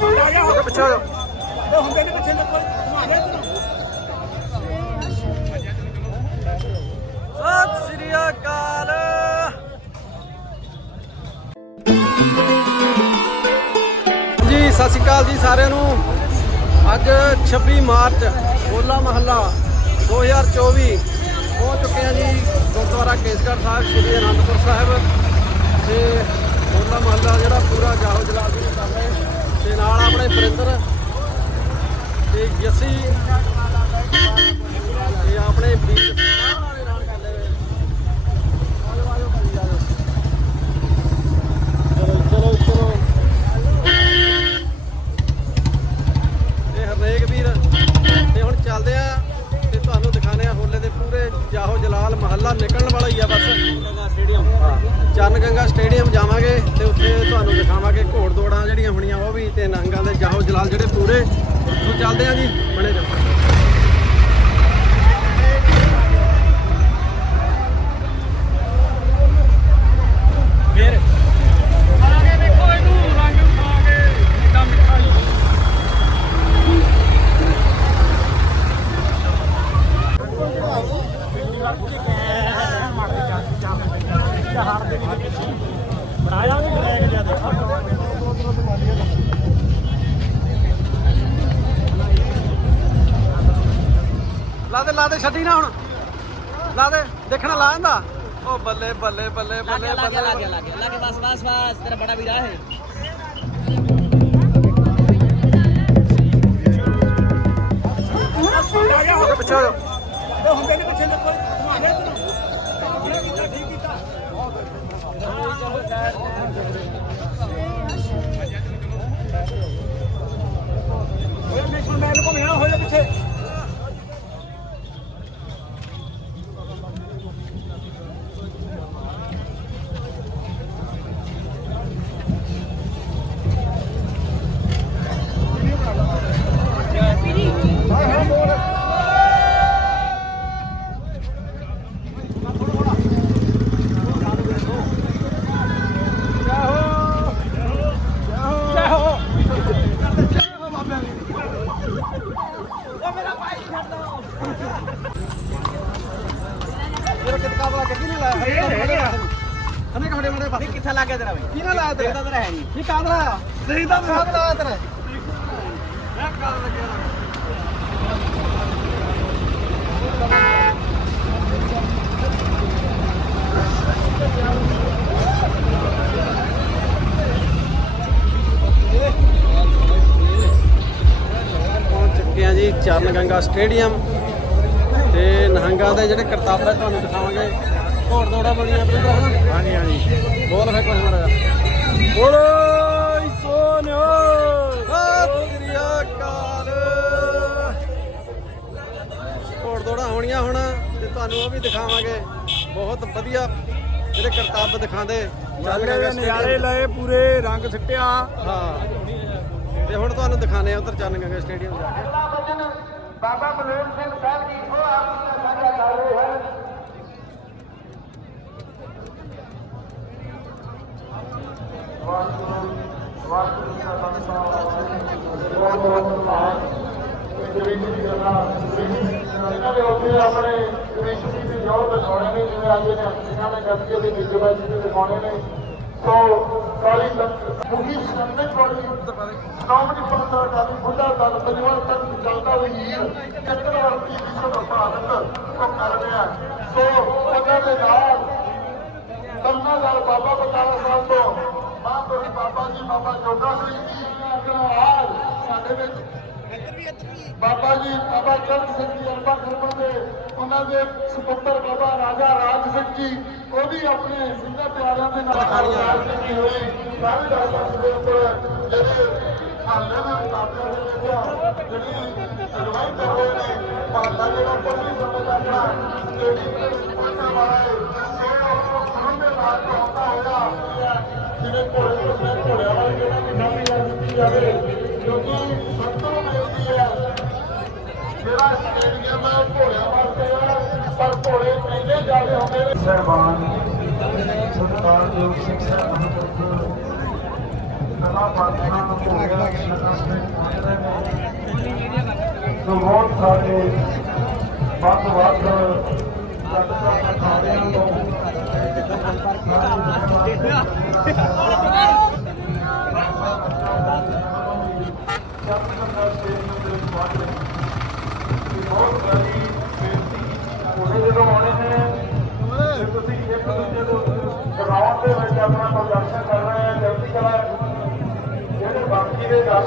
ਪਿੱਛੇ ਹੋ ਜਾਓ ਹੁੰਦੇ ਨੇ ਪਿੱਛੇ ਲੱਗੋ ਘੁਮਾ ਦੇ ਤੈਨੂੰ ਸਤਿ ਸ੍ਰੀ ਅਕਾਲ ਜੀ, ਸਤਿ ਸ੍ਰੀ ਅਕਾਲ ਜੀ ਸਾਰਿਆਂ ਨੂੰ। ਅੱਜ 26 ਮਾਰਚ, ਹੋਲਾ ਮਹੱਲਾ 2024 ਪਹੁੰਚ ਚੁੱਕੇ ਆ ਜੀ ਗੁਰਦੁਆਰਾ ਕੇਸਗੜ੍ਹ ਸਾਹਿਬ, ਸ੍ਰੀ ਅਨੰਦਪੁਰ ਸਾਹਿਬ। ਤੇ ਹੋਲਾ ਮਹੱਲਾ ਜਿਹੜਾ ਪੂਰਾ ਜਾਹੋ ਜਲਾਲ ਵੀ ਕਰ ਰਹੇ ਤੇ ਨਾਲ ਆਪਣੇ ਫਰਿੰਦਰ ਤੇ ਜੱਸੀ ਤੇ ਆਪਣੇ ਵੀਰ। ਚਰਨ ਗੰਗਾ ਸਟੇਡੀਅਮ ਜਾਵਾਂਗੇ ਤੇ ਉੱਥੇ ਤੁਹਾਨੂੰ ਦਿਖਾਵਾਂਗੇ ਘੋੜ ਦੌੜਾਂ ਜਿਹੜੀਆਂ ਹੋਣੀਆਂ ਉਹ ਵੀ ਤੇ ਨੰਗਾਂ ਦੇ ਜਾਹੋ ਜਲਾਲ ਜਿਹੜੇ ਪੂਰੇ। ਸੋ ਚੱਲਦੇ ਆ ਜੀ, ਬਣੇ ਰਹੋ ਫੇਰ ਆਗੇ ਵੇਖੋ ਇਹਨੂੰ ਰੰਗ ਉਠਾ ਕੇ ਕਿੱਦਾਂ ਮਿੱਠਾ ਹੀ ਬਣਾਇਆ ਵੀ ਲੈ ਗਿਆ ਲਾ ਦੇ ਲਾ ਦੇ ਛੱਡੀ ਨਾ ਹੁਣ। ਲਾ ਦੇ ਦੇਖਣਾ ਲਾ ਜਾਂਦਾ ਉਹ ਬੱਲੇ ਬੱਲੇ ਬੱਲੇ ਬੱਲੇ ਬੱਲੇ ਲਾ ਗਿਆ ਲਾ ਗਿਆ ਲਾ ਗਿਆ। ਬਸ ਬਸ ਬਸ ਤੇਰਾ ਬੜਾ ਵੀਰਾ ਹੈ। ਪਿੱਛੇ ਕੀਤਾ ਪਿੱਛੇ ਬਣਾ ਚੁੱਕੇ ਆ ਜੀ ਚਰਨ ਗੰਗਾ ਸਟੇਡੀਅਮ ਤੇ ਨਹੰਗਾ ਦੇ ਜਿਹੜੇ ਕਰਤੱਵ ਹੈ ਤੁਹਾਨੂੰ ਦਿਖਾਵਾਂਗੇ। ਘੋੜ ਦੌੜਾ ਬਣੀ ਬਿਲਕੁਲ ਹਾਂਜੀ ਹਾਂਜੀ। ਬੋਲ ਫੇ ਕੁਝ ਮਰਾ ਬੋਲੋ। ਸ੍ਰੀ ਅਕਾਲ ਘੋੜ ਦੌੜਾ ਹੋਣੀਆਂ ਹੁਣ ਤੇ ਤੁਹਾਨੂੰ ਉਹ ਵੀ ਦਿਖਾਵਾਂਗੇ। ਬਹੁਤ ਵਧੀਆ ਜਿਹੜੇ ਕਰਤੱਵ ਦਿਖਾਉਂਦੇ। ਚਰਨ ਗੰਗਾ ਨਜ਼ਾਰੇ। ਲਏ ਪੂਰੇ ਰੰਗ ਸਿੱਟਿਆ। ਹਾਂ। ਤੇ ਹੁਣ ਤੁਹਾਨੂੰ ਦਿਖਾਣੇ ਆ ਉਧਰ ਚਰਨ ਗੰਗਾ ਸਟੇਡੀਅਮ ਜਾ ਕੇ। ਬਾਬਾ ਬਲੇਰ ਸਿੰਘ ਸਾਹਿਬ ਜੀ ਉਹ ਆਪ ਜੀ ਦਾ ਸਾਂਝਾ ਕਰ ਰਹੇ ਹਨ। ਇਹਨਾਂ ਦੇ ਉੱਤੇ ਆਪਣੇ ਕ੍ਰਿਸ਼ਨ ਦੀ ਜੋੜ ਦਿਖਾਉਣੇ ਨੇ ਜਿਵੇਂ ਅੱਜ ਨੇ ਅਫਰੀਕਾ ਨੇ ਕਰਕੇ ਦੇ ਵਿੱਚ ਦੇ ਦਿਖਾਉਣੇ ਨੇ ਸੋ ਕਾਲੀ ਮੁਖੀ ਸੰਨੇ ਕੋਲੀ ਸ਼੍ਰੋਮਣੀ ਪੰਥ ਅਕਾਲੀ ਬੁੱਢਾ ਦਲ ਪਰਿਵਰਤਨ ਚੱਲਦਾ ਹੋਈ ਚੱਕਰਵਰਤੀ ਵਿਸ਼ਵ ਭਾਰਤ ਉਹ ਕਰ ਰਿਹਾ ਸੋ ਉਹਨਾਂ ਦੇ ਨਾਲ ਕੰਨਾ ਨਾਲ ਬਾਬਾ ਬਟਾਲਾ ਸਾਹਿਬ ਤੋਂ ਮਹਾਂਪੁਰਖ ਬਾਬਾ ਜੀ ਬਾਬਾ ਜੋਗਾ ਸਿੰਘ ਜੀ ਸਾਡੇ ਵਿੱਚ ਬਾਬਾ ਜੀ ਬਾਬਾ ਚਰਨ ਸਿੰਘ ਜੀ ਅਰਬਾ ਖਰਮਾ ਦੇ ਉਹਨਾਂ ਦੇ ਸੁਪੁੱਤਰ ਬਾਬਾ ਰਾਜਾ ਰਾਜ ਸਿੰਘ ਜੀ ਉਹ ਵੀ ਆਪਣੇ ਸਿੰਘਾਂ ਪਿਆਰਿਆਂ ਦੇ ਨਾਲ ਹੋਏ ਸਾਰੇ ਦਾਸ ਦੇ ਉੱਪਰ ਜਿਹੜੇ ਹਾਲੇ ਦੇ ਮੁਕਾਬਲੇ ਦੇ ਵਿੱਚ ਜਿਹੜੀ ਅਗਵਾਈ ਕਰ ਰਹੇ ਨੇ ਭਾਰਤਾ ਜਿਹੜਾ ਕੋਈ ਸਮਝ ਆਪਣਾ ਜਿਹੜੀ ਪੁੱਛਣ ਵਾਲਾ ਜਿਹੜੇ ਘੋੜੇ ਘੋੜੇ ਘੋੜਿਆਂ ਵਾਲੇ ਜਿਹੜਾ ਨਿਸ਼ਾਨੀ ਲਾ ਦਿੱਤੀ ਜਾਵੇ ਕਿਉਂਕਿ ਸਭ ਤੋਂ ਬੇਨਤੀ ਹੈ ਜਿਹੜਾ ਸਟੇਡੀਅਮ ਹੈ ਘੋੜਿਆਂ ਵਾਸਤੇ ਹੈ ਪਰ ਘੋੜੇ ਪਹਿਲੇ ਜਾਵੇ ਹੁੰਦੇ ਨੇ ਸਹਿਬਾਨ ਸਰਕਾਰ ਦੇ ਸਿੰਘ ਸਾਹਿਬਾਨ ਕਲਾ ਪਾਤਸ਼ਾਹ ਨੂੰ ਘੋੜਿਆਂ ਦੇ ਸ਼ਕਸਤ ਤੋਂ ਬਹੁਤ ਸਾਰੇ ਵੱਧ ਵੱਧ ਲੱਗ ਰਹੇ ਲੋਕ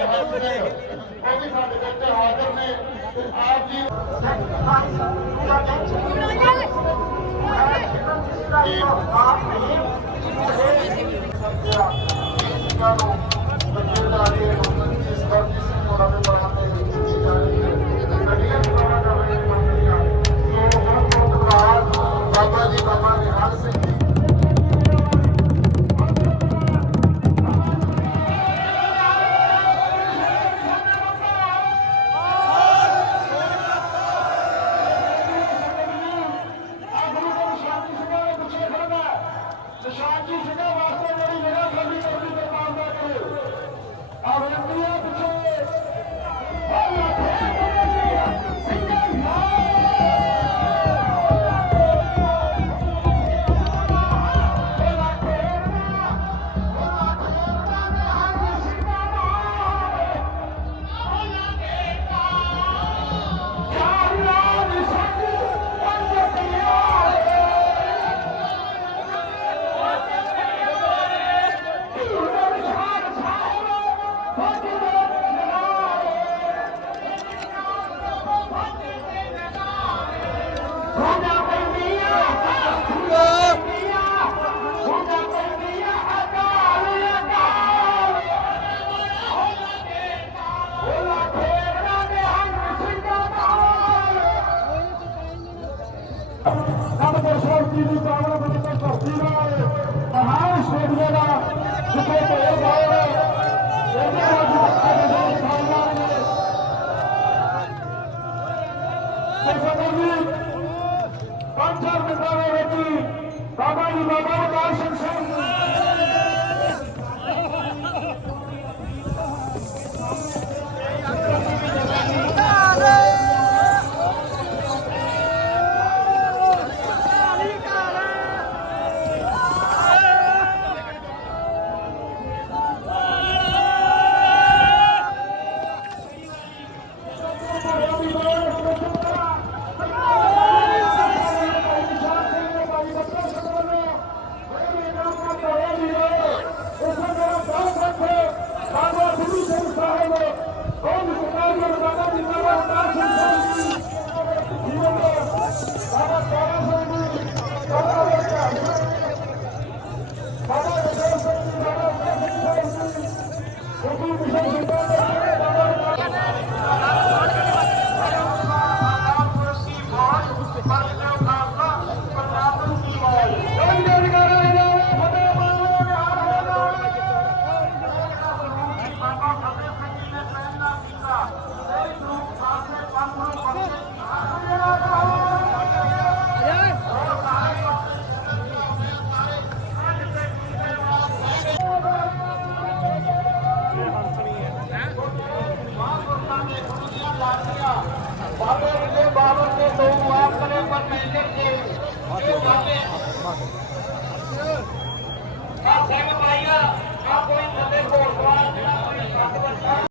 ਕੇ ਹਾਜ਼ਰ ਨੇ ਉਹ ਵੀ ਸਾਡੇ ਕੋਲ ਹਾਜ਼ਰ ਨੇ ਆਪ ਜੀ ਇਸ ਕਰਕੇ ਇਸ ਕਰਕੇ